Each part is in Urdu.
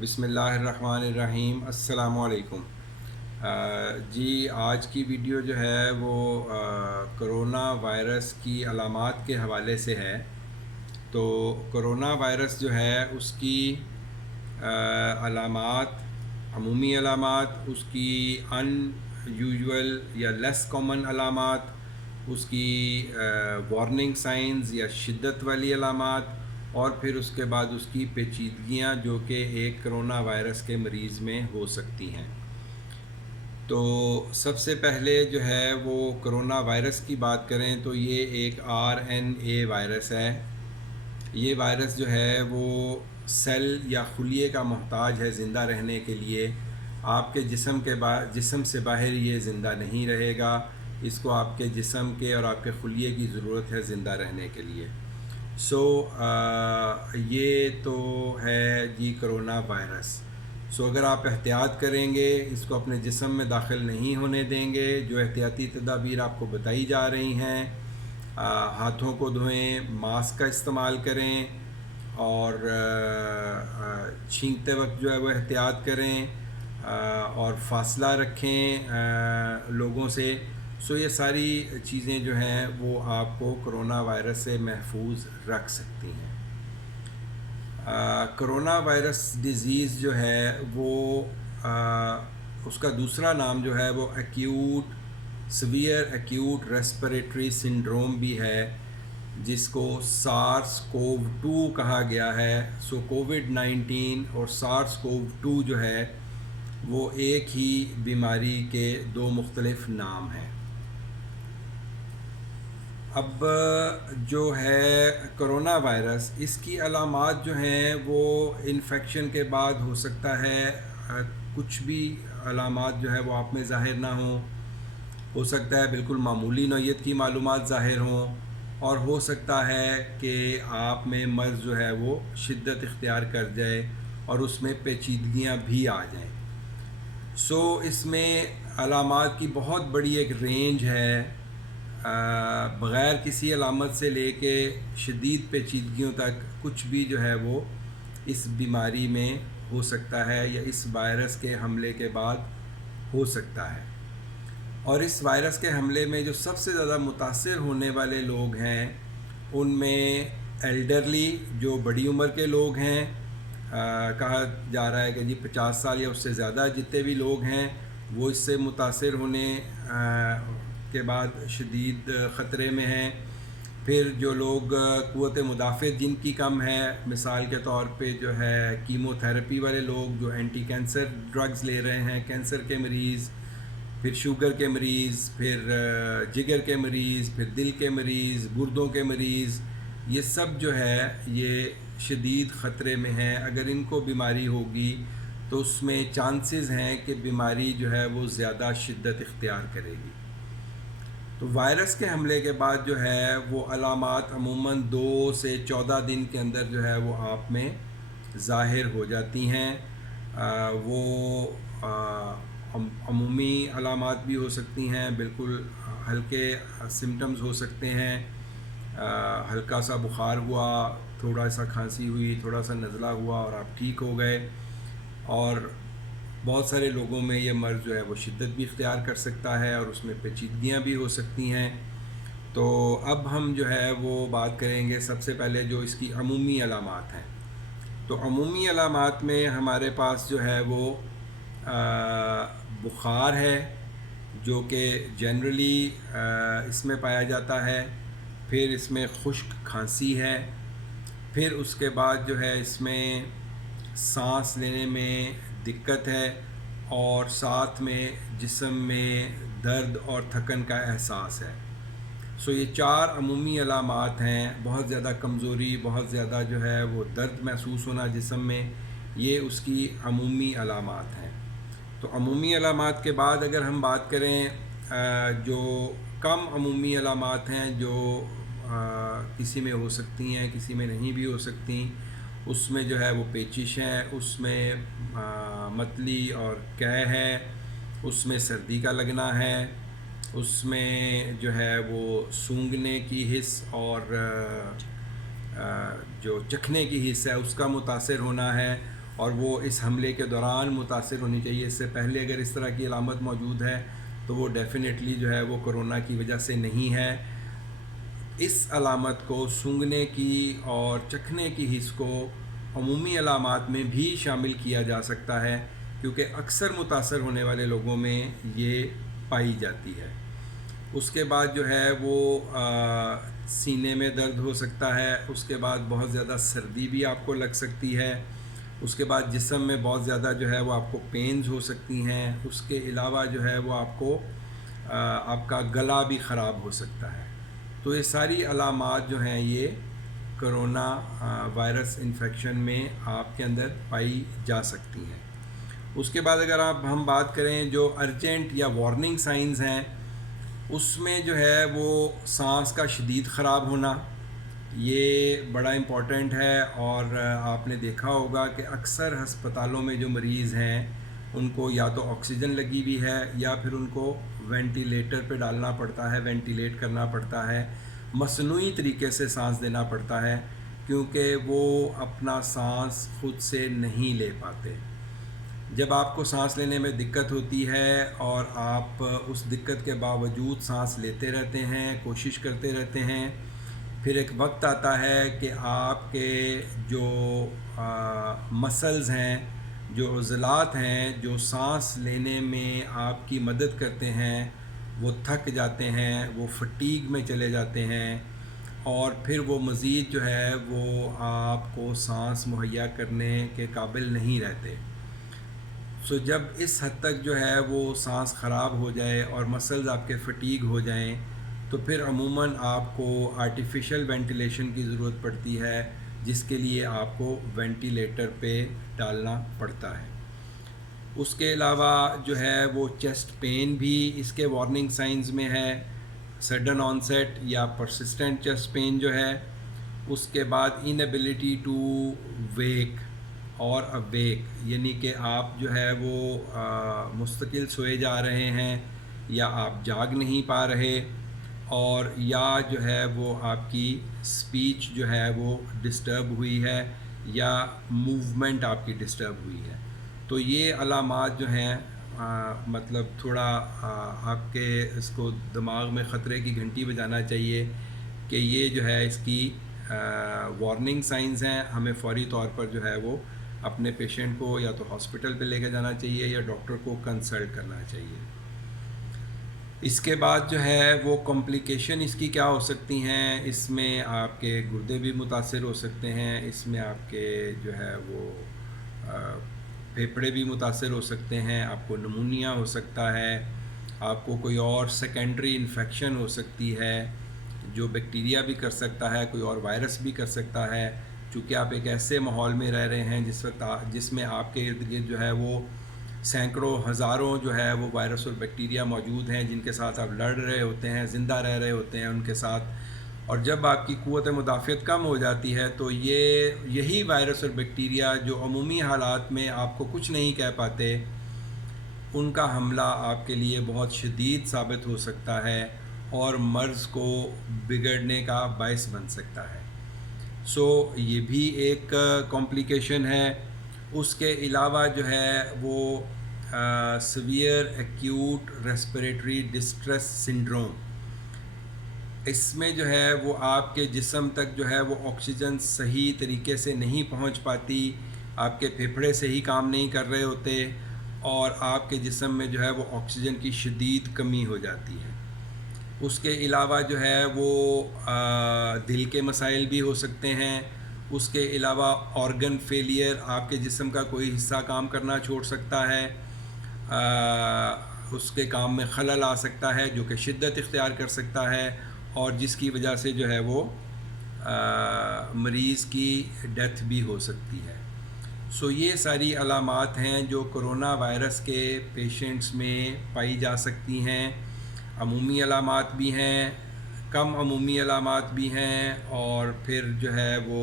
بسم اللہ الرحمن الرحیم، السلام علیکم۔ جی آج کی ویڈیو جو ہے وہ کرونا وائرس کی علامات کے حوالے سے ہے۔ تو کرونا وائرس جو ہے اس کی علامات، عمومی علامات، اس کی ان یوزول یا لیس کامن علامات، اس کی وارننگ سائنز یا شدت والی علامات، اور پھر اس کے بعد اس کی پیچیدگیاں جو کہ ایک کرونا وائرس کے مریض میں ہو سکتی ہیں۔ تو سب سے پہلے جو ہے وہ کرونا وائرس کی بات کریں تو یہ ایک RNA وائرس ہے۔ یہ وائرس جو ہے وہ سیل یا خلیے کا محتاج ہے زندہ رہنے کے لیے۔ آپ کے جسم سے باہر یہ زندہ نہیں رہے گا، اس کو آپ کے جسم کے اور آپ کے خلیے کی ضرورت ہے زندہ رہنے کے لیے۔ یہ تو ہے جی کرونا وائرس۔ اگر آپ احتیاط کریں گے، اس کو اپنے جسم میں داخل نہیں ہونے دیں گے، جو احتیاطی تدابیر آپ کو بتائی جا رہی ہیں، ہاتھوں کو دھوئیں، ماسک کا استعمال کریں، اور چھینکتے وقت جو ہے وہ احتیاط کریں، اور فاصلہ رکھیں لوگوں سے۔ یہ ساری چیزیں جو ہیں وہ آپ کو کرونا وائرس سے محفوظ رکھ سکتی ہیں۔ کرونا وائرس ڈیزیز جو ہے وہ اس کا دوسرا نام جو ہے وہ سیویئر ایکیوٹ ریسپریٹری سنڈروم بھی ہے، جس کو SARS-CoV-2 کہا گیا ہے۔ کووڈ-19 اور SARS-CoV-2 جو ہے وہ ایک ہی بیماری کے دو مختلف نام ہیں۔ اب جو ہے کرونا وائرس، اس کی علامات جو ہیں وہ انفیکشن کے بعد ہو سکتا ہے کچھ بھی علامات جو ہے وہ آپ میں ظاہر نہ ہوں، ہو سکتا ہے بالکل معمولی نوعیت کی معلومات ظاہر ہوں، اور ہو سکتا ہے کہ آپ میں مرض جو ہے وہ شدت اختیار کر جائے اور اس میں پیچیدگیاں بھی آ جائیں۔ اس میں علامات کی بہت بڑی ایک رینج ہے، بغیر کسی علامت سے لے کے شدید پیچیدگیوں تک کچھ بھی جو ہے وہ اس بیماری میں ہو سکتا ہے یا اس وائرس کے حملے کے بعد ہو سکتا ہے۔ اور اس وائرس کے حملے میں جو سب سے زیادہ متاثر ہونے والے لوگ ہیں ان میں ایلڈرلی، جو بڑی عمر کے لوگ ہیں، کہا جا رہا ہے کہ جی 50 سال یا اس سے زیادہ جتنے بھی لوگ ہیں وہ اس سے متاثر ہونے کے بعد شدید خطرے میں ہیں۔ پھر جو لوگ قوت مدافعت جن کی کم ہے، مثال کے طور پہ جو ہے کیمو تھراپی والے لوگ جو اینٹی کینسر ڈرگز لے رہے ہیں، کینسر کے مریض، پھر شوگر کے مریض، پھر جگر کے مریض، پھر دل کے مریض، گردوں کے مریض، یہ سب جو ہے یہ شدید خطرے میں ہیں۔ اگر ان کو بیماری ہوگی تو اس میں چانسز ہیں کہ بیماری جو ہے وہ زیادہ شدت اختیار کرے گی۔ تو وائرس کے حملے کے بعد جو ہے وہ علامات عموماً 2 سے 14 دن کے اندر جو ہے وہ آپ میں ظاہر ہو جاتی ہیں۔ وہ عمومی علامات بھی ہو سکتی ہیں، بالکل ہلکے سمٹمز ہو سکتے ہیں، ہلکا سا بخار ہوا، تھوڑا سا کھانسی ہوئی، تھوڑا سا نزلہ ہوا اور آپ ٹھیک ہو گئے، اور بہت سارے لوگوں میں یہ مرض جو ہے وہ شدت بھی اختیار کر سکتا ہے اور اس میں پیچیدگیاں بھی ہو سکتی ہیں۔ تو اب ہم جو ہے وہ بات کریں گے سب سے پہلے جو اس کی عمومی علامات ہیں۔ تو عمومی علامات میں ہمارے پاس جو ہے وہ بخار ہے، جو کہ جنرلی اس میں پایا جاتا ہے، پھر اس میں خشک کھانسی ہے، پھر اس کے بعد جو ہے اس میں سانس لینے میں دقت ہے، اور ساتھ میں جسم میں درد اور تھکن کا احساس ہے۔ یہ 4 عمومی علامات ہیں۔ بہت زیادہ کمزوری، بہت زیادہ جو ہے وہ درد محسوس ہونا جسم میں، یہ اس کی عمومی علامات ہیں۔ تو عمومی علامات کے بعد اگر ہم بات کریں جو کم عمومی علامات ہیں، جو کسی میں ہو سکتی ہیں، کسی میں نہیں بھی ہو سکتی، اس میں جو ہے وہ پیچش ہیں، اس میں متلی اور قے ہے، اس میں سردی کا لگنا ہے، اس میں جو ہے وہ سونگھنے کی حس اور جو چکھنے کی حس ہے اس کا متاثر ہونا ہے، اور وہ اس حملے کے دوران متاثر ہونی چاہیے. اس سے پہلے اگر اس طرح کی علامت موجود ہے تو وہ ڈیفینیٹلی جو ہے وہ کرونا کی وجہ سے نہیں ہے. اس علامت کو سونگھنے کی اور چکھنے کی حس کو عمومی علامات میں بھی شامل کیا جا سکتا ہے، کیونکہ اکثر متاثر ہونے والے لوگوں میں یہ پائی جاتی ہے. اس کے بعد جو ہے وہ سینے میں درد ہو سکتا ہے. اس کے بعد بہت زیادہ سردی بھی آپ کو لگ سکتی ہے. اس کے بعد جسم میں بہت زیادہ جو ہے وہ آپ کو پینز ہو سکتی ہیں. اس کے علاوہ جو ہے وہ آپ کو آپ کا گلا بھی خراب ہو سکتا ہے. تو یہ ساری علامات جو ہیں یہ کرونا وائرس انفیکشن میں آپ کے اندر پائی جا سکتی ہیں. اس کے بعد اگر ہم بات کریں جو ارجنٹ یا وارننگ سائنز ہیں، اس میں جو ہے وہ سانس کا شدید خراب ہونا، یہ بڑا امپورٹنٹ ہے. اور آپ نے دیکھا ہوگا کہ اکثر ہسپتالوں میں جو مریض ہیں ان کو یا تو آکسیجن لگی ہوئی ہے یا پھر ان کو وینٹیلیٹر پہ ڈالنا پڑتا ہے، وینٹیلیٹ کرنا پڑتا ہے، مصنوعی طریقے سے سانس دینا پڑتا ہے، کیونکہ وہ اپنا سانس خود سے نہیں لے پاتے. جب آپ کو سانس لینے میں دقت ہوتی ہے اور آپ اس دقت کے باوجود سانس لیتے رہتے ہیں، کوشش کرتے رہتے ہیں، پھر ایک وقت آتا ہے کہ آپ کے جو مسلز ہیں، جو عضلات ہیں جو سانس لینے میں آپ کی مدد کرتے ہیں، وہ تھک جاتے ہیں، وہ فٹیگ میں چلے جاتے ہیں، اور پھر وہ مزید جو ہے وہ آپ کو سانس مہیا کرنے کے قابل نہیں رہتے. جب اس حد تک جو ہے وہ سانس خراب ہو جائے اور مسلز آپ کے فٹیگ ہو جائیں تو پھر عموماً آپ کو آرٹیفیشل وینٹیلیشن کی ضرورت پڑتی ہے، جس کے لیے آپ کو وینٹیلیٹر پہ ڈالنا پڑتا ہے. اس کے علاوہ جو ہے وہ چیسٹ پین بھی اس کے وارننگ سائنز میں ہے. سڈن آنسیٹ یا پرسسٹنٹ چیسٹ پین جو ہے. اس کے بعد انیبلٹی ٹو ویک اور اویک، یعنی کہ آپ جو ہے وہ مستقل سوئے جا رہے ہیں یا آپ جاگ نہیں پا رہے، اور یا جو ہے وہ آپ کی اسپیچ جو ہے وہ ڈسٹرب ہوئی ہے یا موومنٹ آپ کی ڈسٹرب ہوئی ہے. تو یہ علامات جو ہیں مطلب تھوڑا آپ کے اس کو دماغ میں خطرے کی گھنٹی بجانا چاہیے کہ یہ جو ہے اس کی وارننگ سائنز ہیں. ہمیں فوری طور پر جو ہے وہ اپنے پیشنٹ کو یا تو ہاسپٹل پہ لے کے جانا چاہیے یا ڈاکٹر کو کنسلٹ کرنا چاہیے. اس کے بعد جو ہے وہ کمپلیکیشن اس کی کیا ہو سکتی ہیں. اس میں آپ کے گردے بھی متاثر ہو سکتے ہیں، اس میں آپ کے جو ہے وہ پھیپھڑے بھی متاثر ہو سکتے ہیں، آپ کو نمونیا ہو سکتا ہے، آپ کو کوئی اور سیکنڈری انفیکشن ہو سکتی ہے جو بیکٹیریا بھی کر سکتا ہے، کوئی اور وائرس بھی کر سکتا ہے. چونکہ آپ ایک ایسے ماحول میں رہ رہے ہیں جس میں آپ کے ارد گرد جو ہے وہ سینکڑوں ہزاروں جو ہے وہ وائرس اور بیکٹیریا موجود ہیں جن کے ساتھ آپ لڑ رہے ہوتے ہیں، زندہ رہ رہے ہوتے ہیں ان کے ساتھ. اور جب آپ کی قوت مدافعت کم ہو جاتی ہے تو یہی وائرس اور بیکٹیریا جو عمومی حالات میں آپ کو کچھ نہیں کہہ پاتے، ان کا حملہ آپ کے لیے بہت شدید ثابت ہو سکتا ہے اور مرض کو بگڑنے کا باعث بن سکتا ہے. یہ بھی ایک کمپلیکیشن ہے. اس کے علاوہ جو ہے وہ severe acute respiratory distress syndrome, اس میں جو ہے وہ آپ کے جسم تک جو ہے وہ آکسیجن صحیح طریقے سے نہیں پہنچ پاتی، آپ کے پھیپھڑے صحیح کام نہیں کر رہے ہوتے اور آپ کے جسم میں جو ہے وہ آکسیجن کی شدید کمی ہو جاتی ہے. اس کے علاوہ جو ہے وہ دل کے مسائل بھی ہو سکتے ہیں. اس کے علاوہ آرگن فیلئر، آپ کے جسم کا کوئی حصہ کام کرنا چھوڑ سکتا ہے، اس کے کام میں خلل آ سکتا ہے جو کہ شدت اختیار کر سکتا ہے اور جس کی وجہ سے جو ہے وہ مریض کی ڈیتھ بھی ہو سکتی ہے. یہ ساری علامات ہیں جو کرونا وائرس کے پیشنٹس میں پائی جا سکتی ہیں. عمومی علامات بھی ہیں، کم عمومی علامات بھی ہیں، اور پھر جو ہے وہ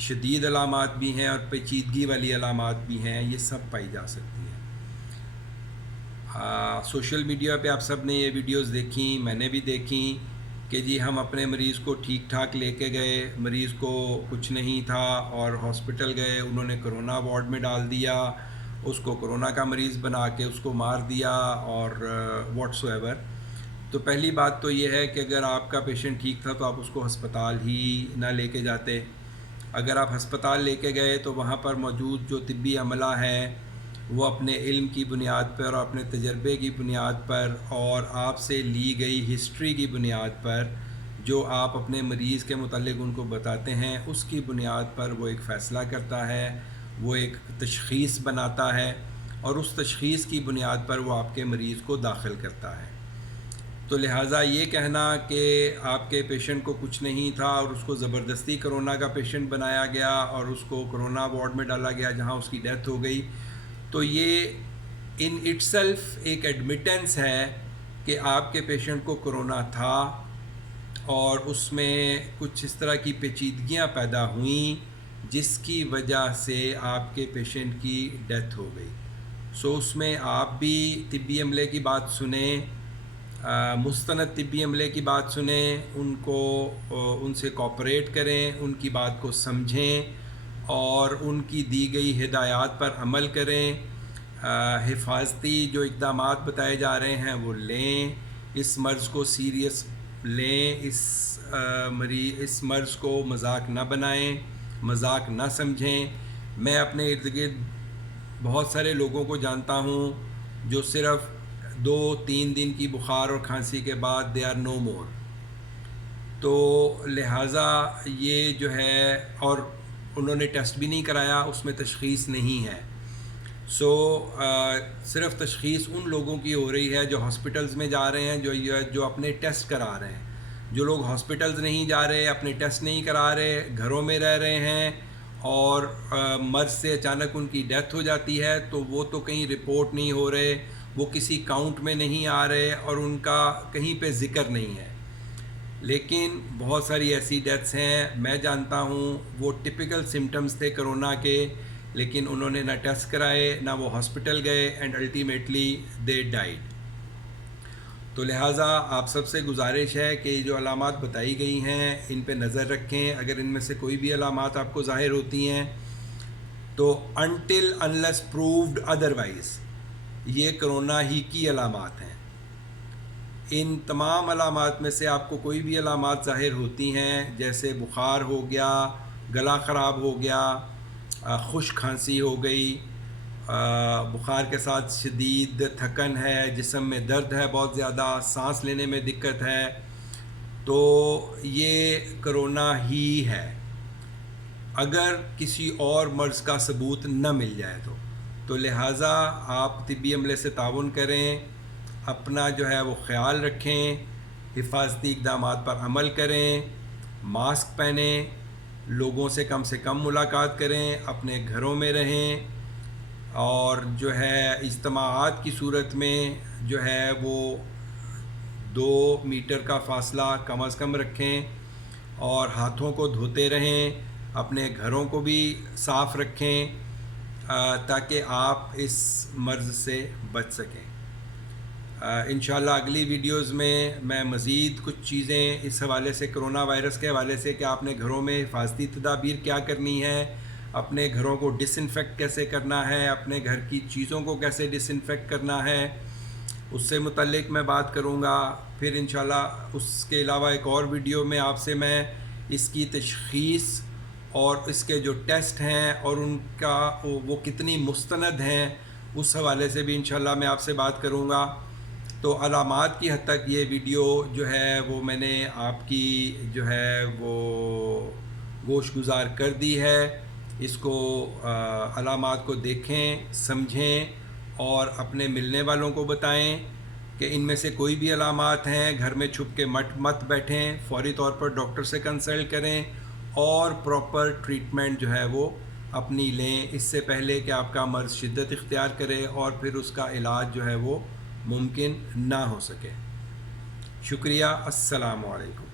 شدید علامات بھی ہیں اور پیچیدگی والی علامات بھی ہیں. یہ سب پائی جا سکتی ہیں. سوشل میڈیا پہ آپ سب نے یہ ویڈیوز دیکھیں، میں نے بھی دیکھیں کہ جی ہم اپنے مریض کو ٹھیک ٹھاک لے کے گئے، مریض کو کچھ نہیں تھا اور ہاسپٹل گئے، انہوں نے کرونا وارڈ میں ڈال دیا، اس کو کرونا کا مریض بنا کے اس کو مار دیا اور واٹس ایور. تو پہلی بات تو یہ ہے کہ اگر آپ کا پیشنٹ ٹھیک تھا تو آپ اس کو ہسپتال ہی نہ لے کے جاتے. اگر آپ ہسپتال لے کے گئے تو وہاں پر موجود جو طبی عملہ ہے وہ اپنے علم کی بنیاد پر اور اپنے تجربے کی بنیاد پر اور آپ سے لی گئی ہسٹری کی بنیاد پر جو آپ اپنے مریض کے متعلق ان کو بتاتے ہیں، اس کی بنیاد پر وہ ایک فیصلہ کرتا ہے، وہ ایک تشخیص بناتا ہے اور اس تشخیص کی بنیاد پر وہ آپ کے مریض کو داخل کرتا ہے. تو لہٰذا یہ کہنا کہ آپ کے پیشنٹ کو کچھ نہیں تھا اور اس کو زبردستی کرونا کا پیشنٹ بنایا گیا اور اس کو کرونا وارڈ میں ڈالا گیا جہاں اس کی ڈیتھ ہو گئی، تو یہ ان اٹ سیلف ایک ایڈمیٹنس ہے کہ آپ کے پیشنٹ کو کرونا تھا اور اس میں کچھ اس طرح کی پیچیدگیاں پیدا ہوئیں جس کی وجہ سے آپ کے پیشنٹ کی ڈیتھ ہو گئی. سو اس میں آپ بھی طبی عملے کی بات سنیں، مستند طبی عملے کی بات سنیں، ان سے کوآپریٹ کریں، ان کی بات کو سمجھیں اور ان کی دی گئی ہدایات پر عمل کریں. حفاظتی جو اقدامات بتائے جا رہے ہیں وہ لیں، اس مرض کو سیریس لیں، اس مرض کو مذاق نہ بنائیں، مذاق نہ سمجھیں. میں اپنے ارد گرد بہت سارے لوگوں کو جانتا ہوں جو صرف 2-3 دن کی بخار اور کھانسی کے بعد دے آر نو مور. تو لہٰذا یہ جو ہے، اور انہوں نے ٹیسٹ بھی نہیں کرایا، اس میں تشخیص نہیں ہے. سو صرف تشخیص ان لوگوں کی ہو رہی ہے جو ہاسپٹلز میں جا رہے ہیں، جو اپنے ٹیسٹ کرا رہے ہیں. جو لوگ ہاسپٹلز نہیں جا رہے، اپنے ٹیسٹ نہیں کرا رہے، گھروں میں رہ رہے ہیں اور مرض سے اچانک ان کی ڈیتھ ہو جاتی ہے تو وہ تو کہیں رپورٹ نہیں ہو رہے، وہ کسی کاؤنٹ میں نہیں آ رہے اور ان کا کہیں پہ ذکر نہیں ہے. لیکن بہت ساری ایسی ڈیتھس ہیں میں جانتا ہوں، وہ ٹپیکل سمٹمز تھے کرونا کے، لیکن انہوں نے نہ ٹیسٹ کرائے نہ وہ ہاسپٹل گئے اینڈ الٹیمیٹلی دے ڈائیڈ. تو لہٰذا آپ سب سے گزارش ہے کہ جو علامات بتائی گئی ہیں ان پہ نظر رکھیں. اگر ان میں سے کوئی بھی علامات آپ کو ظاہر ہوتی ہیں تو until unless proved otherwise یہ کرونا ہی کی علامات ہیں. ان تمام علامات میں سے آپ کو کوئی بھی علامات ظاہر ہوتی ہیں، جیسے بخار ہو گیا، گلا خراب ہو گیا، خشک کھانسی ہو گئی، بخار کے ساتھ شدید تھکن ہے، جسم میں درد ہے بہت زیادہ، سانس لینے میں دقت ہے، تو یہ کرونا ہی ہے. اگر کسی اور مرض کا ثبوت نہ مل جائے تو لہٰذا آپ طبی عملے سے تعاون کریں، اپنا جو ہے وہ خیال رکھیں، حفاظتی اقدامات پر عمل کریں، ماسک پہنیں، لوگوں سے کم ملاقات کریں، اپنے گھروں میں رہیں اور جو ہے اجتماعات کی صورت میں جو ہے وہ 2 میٹر کا فاصلہ کم از کم رکھیں اور ہاتھوں کو دھوتے رہیں، اپنے گھروں کو بھی صاف رکھیں تاکہ آپ اس مرض سے بچ سکیں. انشاءاللہ اگلی ویڈیوز میں مزید کچھ چیزیں اس حوالے سے، کرونا وائرس کے حوالے سے، کہ آپ نے گھروں میں حفاظتی تدابیر کیا کرنی ہے، اپنے گھروں کو ڈس انفیکٹ کیسے کرنا ہے، اپنے گھر کی چیزوں کو کیسے ڈس انفیکٹ کرنا ہے، اس سے متعلق میں بات کروں گا. پھر انشاءاللہ اس کے علاوہ ایک اور ویڈیو میں آپ سے میں اس کی تشخیص اور اس کے جو ٹیسٹ ہیں اور ان کا وہ کتنی مستند ہیں اس حوالے سے بھی انشاءاللہ میں آپ سے بات کروں گا. تو علامات کی حد تک یہ ویڈیو جو ہے وہ میں نے آپ کی جو ہے وہ گوش گزار کر دی ہے. اس کو علامات کو دیکھیں، سمجھیں اور اپنے ملنے والوں کو بتائیں کہ ان میں سے کوئی بھی علامات ہیں، گھر میں چھپ کے مت بیٹھیں، فوری طور پر ڈاکٹر سے کنسلٹ کریں اور پراپر ٹریٹمنٹ جو ہے وہ اپنی لیں اس سے پہلے کہ آپ کا مرض شدت اختیار کرے اور پھر اس کا علاج جو ہے وہ ممکن نہ ہو سکے. شکریہ. السلام علیکم.